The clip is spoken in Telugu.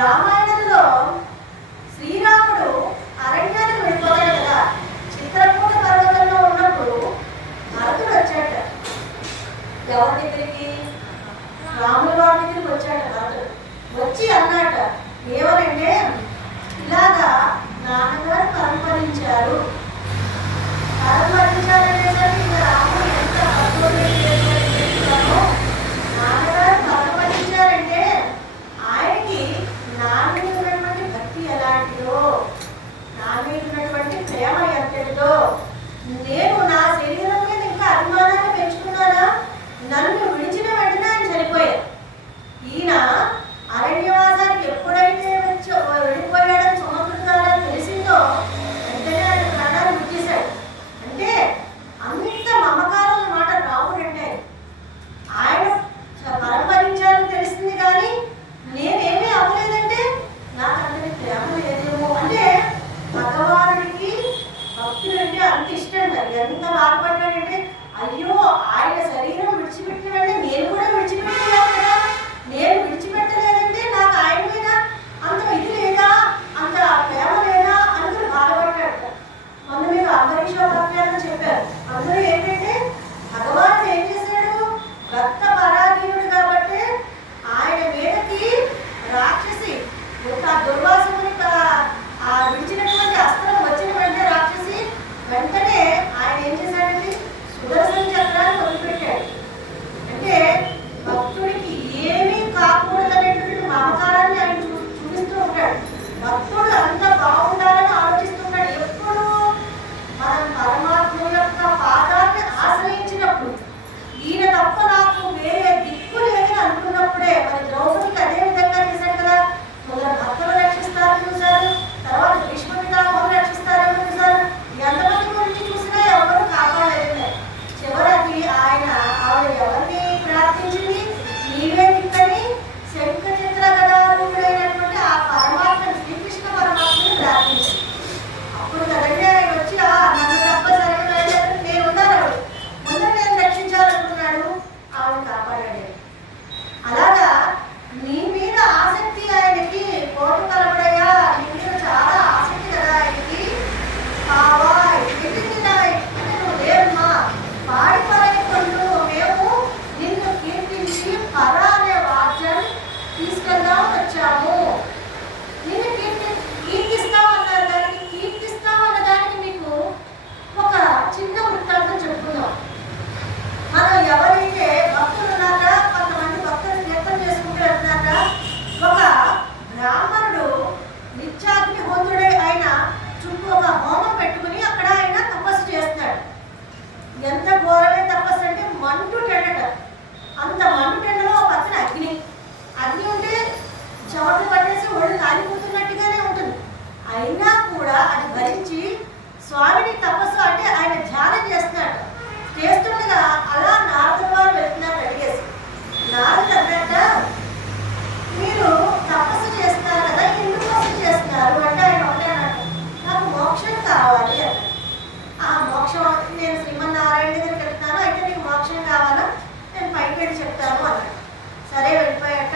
రామాయణంలో శ్రీరాముడు అరణ్యానికి వెళ్ళిపోయాడు కదా. చిత్రకూట పర్వతంలో ఉన్నప్పుడు భరతుడు వచ్చాడు ఎవరి దగ్గరికి? రాముల వారి దగ్గరికి వచ్చాడు భరతుడు. వచ్చి అన్నాట ఏమనంటే ఇలాగా నాన్నగారు పరంపరించారు పరంపర సరే వెళ్ళిపోయాక